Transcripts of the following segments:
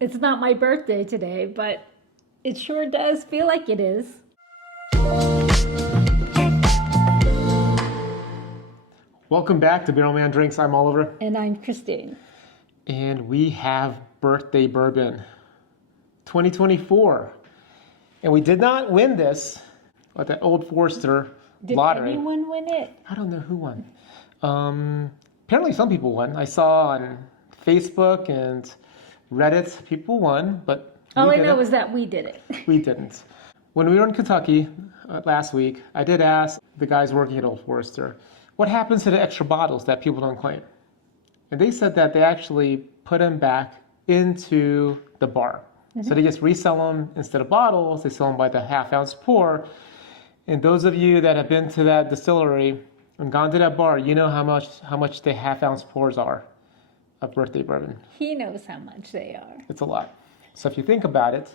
It's not my birthday today, but it sure does feel like it is. Welcome back to Barrel Man Drinks. I'm Oliver. And I'm Christine. And we have Birthday Bourbon 2024. And we did not win this at the Old Forester lottery. Did anyone win it? I don't know who won. Apparently some people won. I saw on Facebook and Reddit people won, but all I know is that we did it. We didn't. When we were in Kentucky last week, I did ask the guys working at Old Forester, what happens to the extra bottles that people don't claim? And they said that they actually put them back into the bar. Mm-hmm. So they just resell them instead of bottles. They sell them by the half-ounce pour. And those of you that have been to that distillery and gone to that bar, you know how much the half-ounce pours are of birthday bourbon. He knows how much they are. It's a lot. So if you think about it,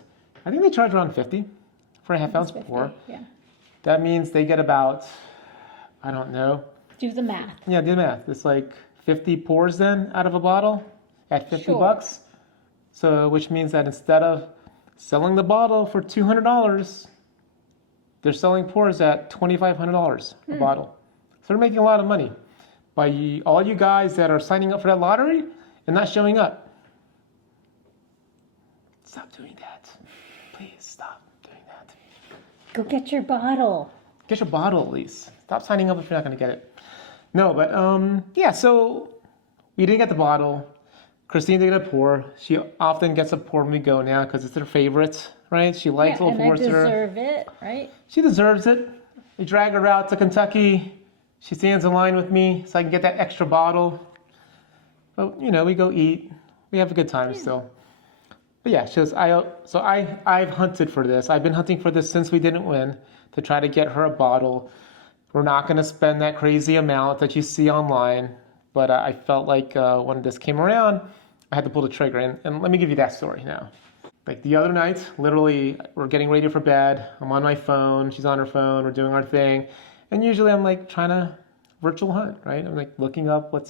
I think they charge around $50 for a half-ounce pour. Yeah. That means they get about, I don't know. Do the math. Yeah, do the math. It's like 50 pours then out of a bottle at $50. Sure. So, which means that instead of selling the bottle for $200, they're selling pours at $2,500 a bottle. So they're making a lot of money by all you guys that are signing up for that lottery and not showing up. Stop doing that. Please stop doing that. Go get your bottle. Get your bottle at least. Stop signing up if you're not going to get it. No, but yeah, so we didn't get the bottle. Christine did get a pour. She often gets a pour when we go now because it's her favorite, right? She likes Old Forester. I deserve it, right? She deserves it. We drag her out to Kentucky. She stands in line with me so I can get that extra bottle. But, you know, we go eat. We have a good time still. But yeah, I've hunted for this. I've been hunting for this since we didn't win to try to get her a bottle. We're not going to spend that crazy amount that you see online. But I felt like when this came around, I had to pull the trigger. And let me give you that story now. Like the other night, literally, we're getting ready for bed. I'm on my phone. She's on her phone. We're doing our thing. And usually I'm like trying to virtual hunt, right? I'm like looking up what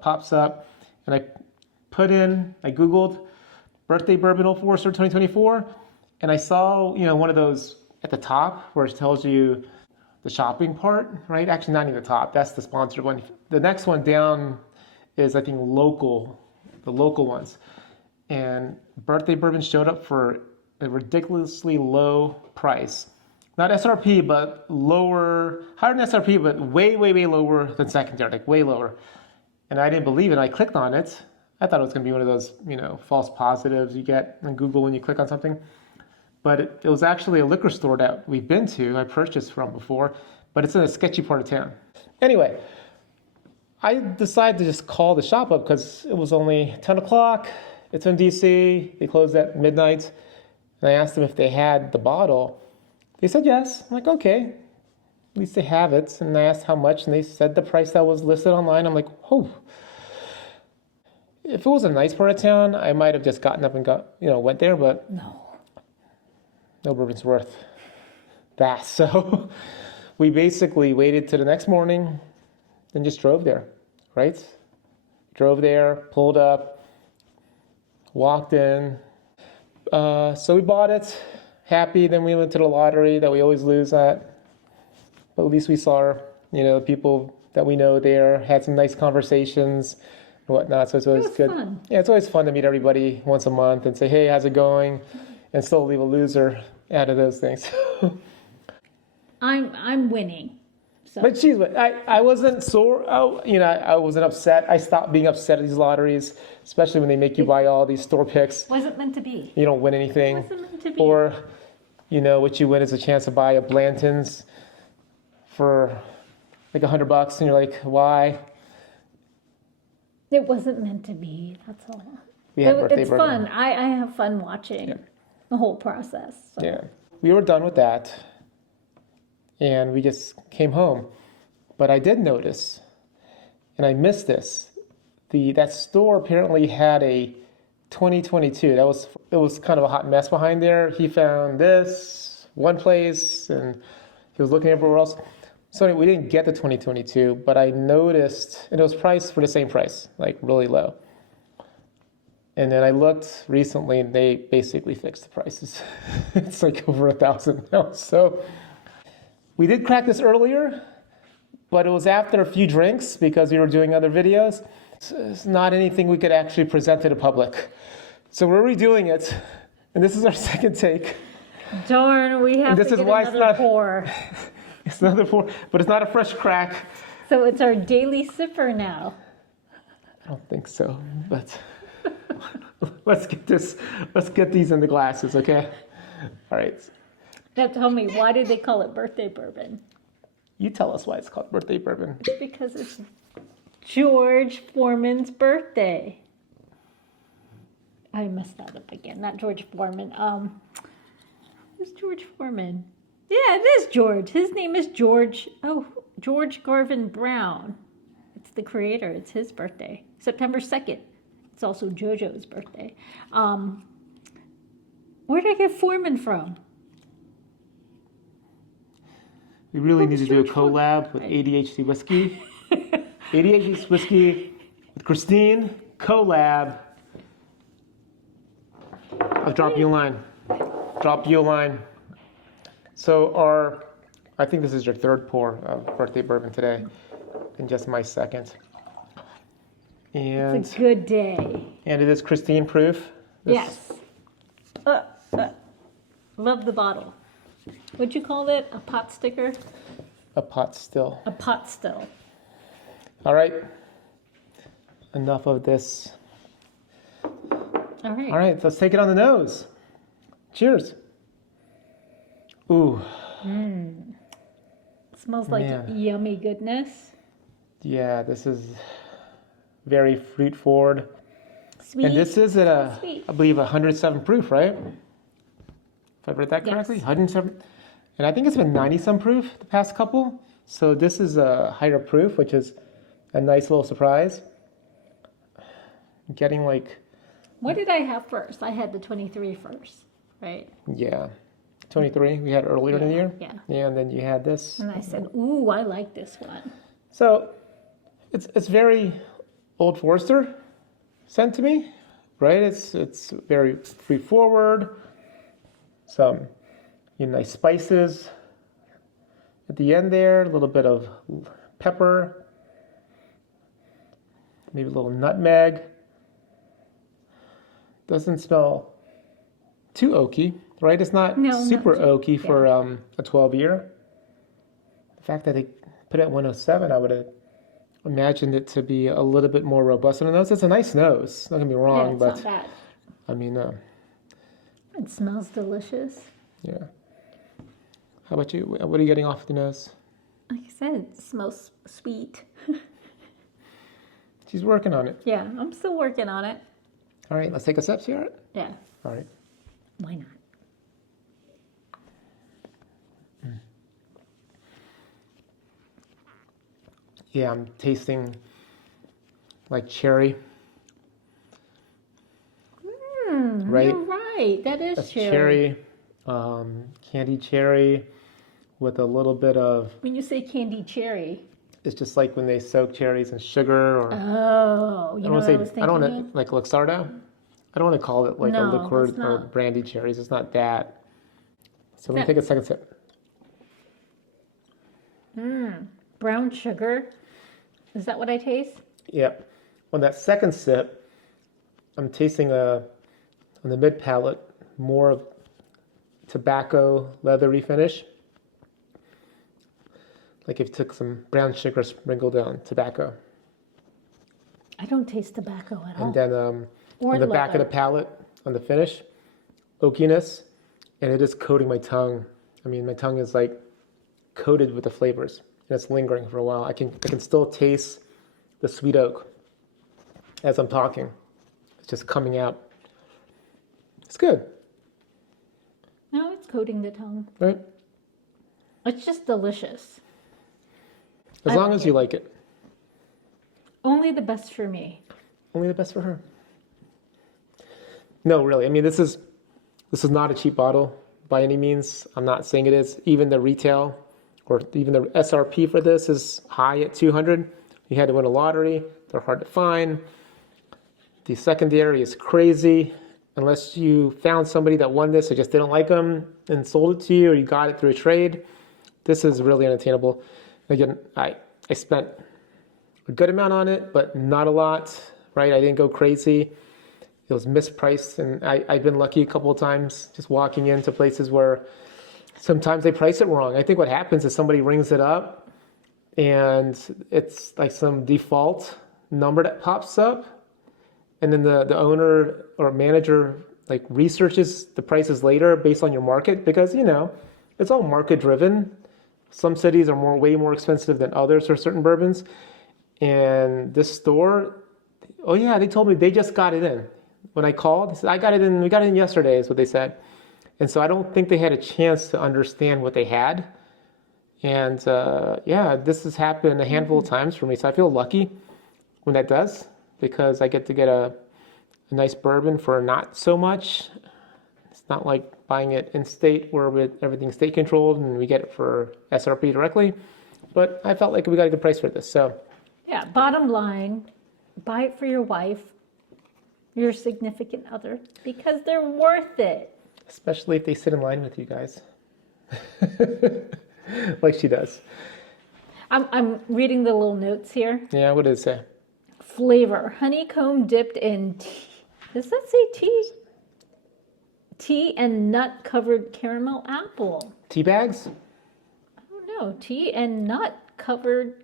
pops up. And I Googled Birthday Bourbon Old Forester 2024. And I saw, one of those at the top where it tells you the shopping part, right? Actually, not even the top. That's the sponsored one. The next one down is, I think, the local ones. And Birthday Bourbon showed up for a ridiculously low price. Not SRP, but lower, higher than SRP, but way, way, way lower than secondary, like way lower. And I didn't believe it. I clicked on it. I thought it was going to be one of those, false positives you get on Google when you click on something. But it was actually a liquor store that we've been to, I purchased from before, but it's in a sketchy part of town. Anyway, I decided to just call the shop up because it was only 10 o'clock. It's in DC. They closed at midnight. And I asked them if they had the bottle. They said yes. I'm like, okay, at least they have it. And I asked how much, and they said the price that was listed online. I'm like, oh. If it was a nice part of town, I might have just gotten up and went there, but no bourbon's worth that. So we basically waited till the next morning and just drove there, right? Drove there, pulled up, walked in. So we bought it, happy. Then we went to the lottery that we always lose at. But at least we saw, people that we know there, had some nice conversations and whatnot. So it's always good. Fun. Yeah, it's always fun to meet everybody once a month and say, hey, how's it going? And still leave a loser out of those things. I'm winning. So. But I wasn't sore. I wasn't upset. I stopped being upset at these lotteries, especially when they make you buy all these store picks. Wasn't meant to be. You don't win anything. Wasn't meant to be. Or, what you win is a chance to buy a Blanton's for like $100, and you're like, why? It wasn't meant to be. That's all. It's fun. I have fun watching the whole process. So. Yeah, we were done with that, and we just came home. But I did notice, and I missed this. That store apparently had a 2022. It was kind of a hot mess behind there. He found this one place, and he was looking everywhere else. So anyway, we didn't get the 2022, but I noticed, and it was priced for the same price, like really low. And then I looked recently, and they basically fixed the prices. It's like over $1,000 now. So we did crack this earlier, but it was after a few drinks because we were doing other videos. It's not anything we could actually present to the public. So we're redoing it, and this is our second take. Darn, we have to get another pour. It's another pour, but it's not a fresh crack. So it's our daily sipper now. I don't think so, but let's get these in the glasses, okay? All right. Now tell me, why did they call it birthday bourbon? You tell us why it's called birthday bourbon. It's because it's George Foreman's birthday. I messed that up again. Not George Foreman. Who's George Foreman? Yeah, it is George. His name is George. Oh, George Gavin Brown. It's the creator. It's his birthday. September 2nd. It's also JoJo's birthday. Where did I get Foreman from? We really need to do a collab with ADHD Whiskey. ADHD Whiskey with Christine. Collab. I'll drop you a line. So I think this is your third pour of birthday bourbon today, and just my second. And it's a good day. And it is Christine proof. Yes. Love the bottle. What'd you call it? A pot sticker? A pot still. A pot still. All right. Enough of this. All right. All right, let's take it on the nose. Cheers. Ooh. It smells like yummy goodness. Yeah, this is very fruit forward. Sweet. And this is at I believe 107 proof, right? If I read that correctly, Yes. 107. And I think it's been 90 some proof the past couple. So this is a higher proof, which is a nice little surprise. Getting like. What did I have first? I had the 23 first, right? Yeah. 23 we had earlier in the year. Yeah. Yeah, and then you had this. And I said, ooh, I like this one. So it's very Old Forester scent to me, right? It's very free forward. Some nice spices at the end there, a little bit of pepper, maybe a little nutmeg. Doesn't smell too oaky, right? It's not super oaky for a 12-year. The fact that they put it at 107, I would have imagined it to be a little bit more robust on the nose. It's a nice nose, don't get me wrong, it's but not bad. I mean, It smells delicious. yeah. How about you? What are you getting off the nose? Like I said, it smells sweet. She's working on it. Yeah, I'm still working on it. All right, let's take a sip, Sierra. Yeah, All right. why not? Yeah, I'm tasting like cherry. Right? You're right. That is That's cherry. Candied cherry with a little bit of. When you say candied cherry. It's just like when they soak cherries in sugar, or Oh, you know what I was thinking? I don't want to like Luxardo. I don't want to call it like a No, liqueur it's or not. brandy cherries. It's not that. So let me take a second sip. Brown sugar. Is that what I taste? Yep. On that second sip, I'm tasting on the mid palate more of tobacco leathery finish. Like if you took some brown sugar sprinkled on tobacco. I don't taste tobacco at all. And then Or on the back of leather. the palate, on the finish, oakiness, and it is coating my tongue. I mean, my tongue is like coated with the flavors, and it's lingering for a while. I can still taste the sweet oak as I'm talking. It's just coming out. It's good, No, it's coating the tongue. right? It's just delicious. As long as you like it. Only the best for me. Only the best for her. No, really. I mean, this is not a cheap bottle by any means. I'm not saying it is. Even the retail or even the SRP for this is high at $200. You had to win a lottery. They're hard to find. The secondary is crazy. Unless you found somebody that won this or just didn't like them and sold it to you, or you got it through a trade, this is really unattainable. Again, I spent a good amount on it, but not a lot, right? I didn't go crazy. It was mispriced, and I've been lucky a couple of times just walking into places where sometimes they price it wrong. I think what happens is somebody rings it up, and it's like some default number that pops up, and then the owner or manager like researches the prices later based on your market, because it's all market driven. Some cities are way more expensive than others for certain bourbons. And this store, oh yeah, they told me they just got it in. When I called, they said, we got it in yesterday, is what they said. And so I don't think they had a chance to understand what they had. And this has happened a handful of times for me. So I feel lucky when that does, because I get to get a nice bourbon for not so much. It's not like buying it in state where everything's state controlled and we get it for SRP directly. But I felt like we got a good price for this. So yeah, bottom line, buy it for your wife, your significant other, because they're worth it. Especially if they sit in line with you guys. Like she does. I'm reading the little notes here. Yeah, what does it say? Flavor, honeycomb dipped in tea. Does that say tea? Tea and nut covered caramel apple. Tea bags? I don't know. Tea and nut covered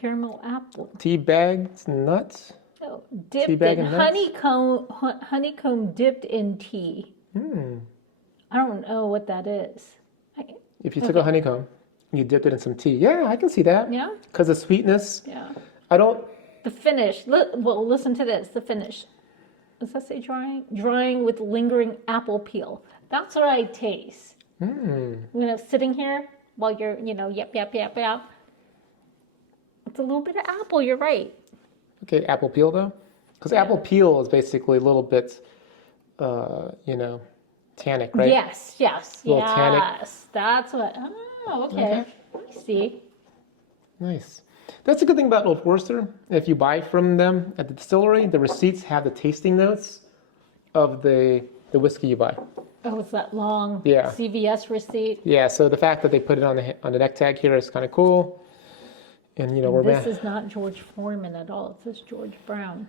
caramel apple. Tea bags, nuts? Oh, dipped Tea bag in and nuts? honeycomb dipped in tea. I don't know what that is. If you took a honeycomb and you dipped it in some tea, yeah, I can see that. Yeah? Because of sweetness. Yeah. I don't. The finish. Well, listen to this. The finish. Does that say drying? Drying with lingering apple peel. That's what I taste. Sitting here while you're, yep. It's a little bit of apple. You're right. Okay, apple peel though? Because apple peel is basically a little bit, tannic, right? Yes. little tannic. Yes. That's what. Oh, okay. I see. Nice. That's a good thing about Old Forester. If you buy from them at the distillery, the receipts have the tasting notes of the whiskey you buy. Oh, it's that long Yeah. CVS receipt. Yeah, so the fact that they put it on the neck tag here is kind of cool. And This is not George Foreman at all. It says George Brown.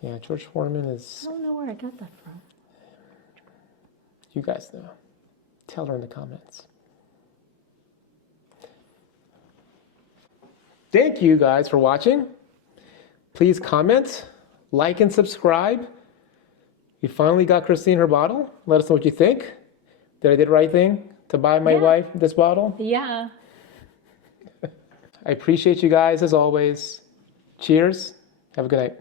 Yeah, George Foreman is. I don't know where I got that from. You guys know. Tell her in the comments. Thank you guys for watching. Please comment, like, and subscribe. We finally got Christine her bottle. Let us know what you think. Did I do the right thing to buy my wife this bottle? Yeah. I appreciate you guys as always. Cheers. Have a good night.